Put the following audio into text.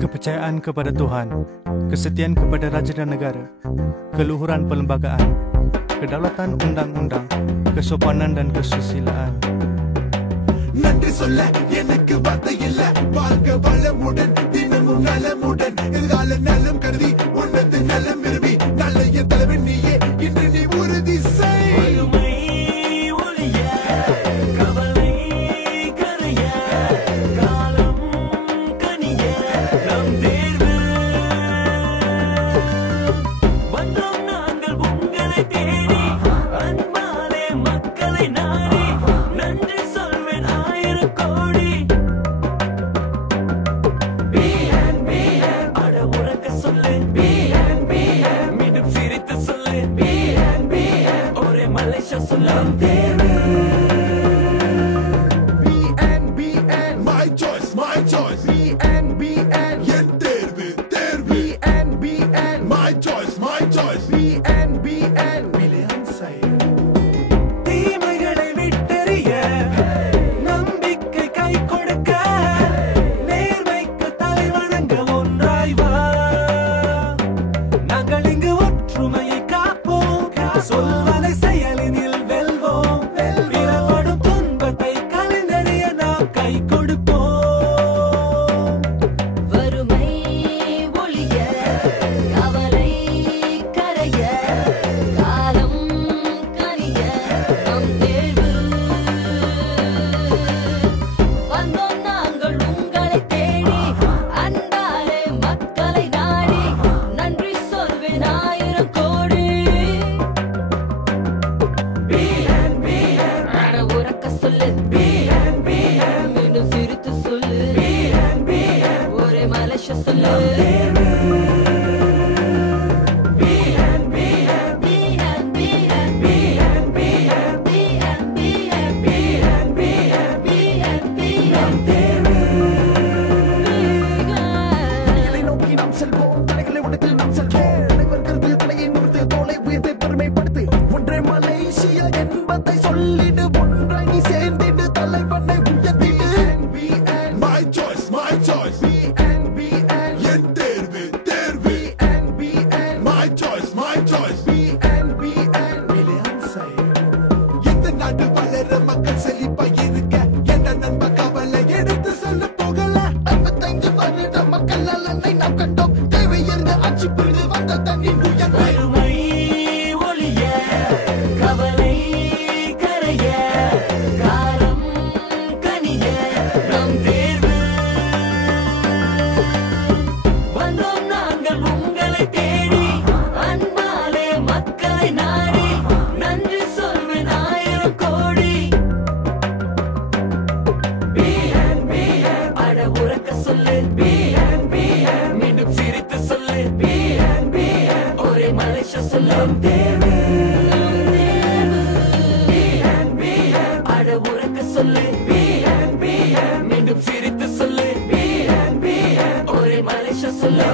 kepercayaan kepada Tuhan, kesetiaan kepada Raja dan Negara, keluhuran perlembagaan, kedaulatan undang-undang, kesopanan dan kesusilaan. நன்றி சொல்ல எனக்கு வார்த்தை இல்ல. வாழ்க வளமுடன் தினமும் நலமுடன் எதிர்கால நலம் கருதி உன்னது நலம் விரும்பி நல்ல தலைவன் நீயே இன்று நீ உறுதி செய். My choice, my choice. BNBN. என் தேர்வு, தேர்வு. BNBN. My choice, my choice. BNBN. Million செயல். தீமைகளை விட்டெறிய நம்பிக்கை கை கொடுக்க நேர்மைக்கு தலை வணங்க ஒன்றாய் வா. நாங்கள் இங்கு ஒற்றுமையை காப்போம், சொல்வதை செயலினில் வெல்வோம். பிறப்படும் துன்பத்தை கலைந்தறிய நாம் கை கொடுப்போம். வறுமை ஒழிய கவலை கரைய காலம் கனிய நம் தேர்வு. வந்தோம் நாங்கள் உங்களை தேடி அன்பாலே மக்களை நாடி நன்றி சொல்வேன் 1000 கோடி. அட உறக்க சொல்லு மீண்டும் சிரித்து சொல்லு ஒரே மலேசியா சொல்லு. விடியலை நோக்கி நாம் செல்வோம், தடைகளை உடைத்து நாம் செல்வோம். தலைவர் கருத்தில் தலையை நிமிர்த்து தோளை உயர்த்தி பெருமைப்படுத்து. ஒன்றே மலேசியா என்பதை சொல்லிடு, ஒன்றாய் நீ சேர்ந்திடு, தலைவனை உயர்த்திடு. My choice, my choice. BNBN. என் தேர்வு, தேர்வு. BNBN. My choice, my choice. BNBN. Million செயல். இந்த நாடு வளர மக்கள் செழிப்பா இருக்க என்ன நண்ப கவலை எடுத்து சொல்ல போகல. 55 வருட மக்கள் நலனை நாம் கண்டோம். தேவையறிந்த ஆட்சி புரிந்து வந்த தண்ணின் உயர்வை. வறுமை ஒழிய கவலை கரைய காலம் கனிய நம் தேர்வு. வந்தோம் நாங்கள் உங்களை தேடி அன்பாலே மக்களை நாடி நன்றி சொல்வேன் 1000 கோடி. அட உறக்க சொல்லு மீண்டும் சிரித்து சொல்லு ஒரே மலேசியா சொல்லு. அட உறக்க சொல்லு மீண்டும் சிரித்து சொல்லு ஒரே மலேசியா சொல்லு.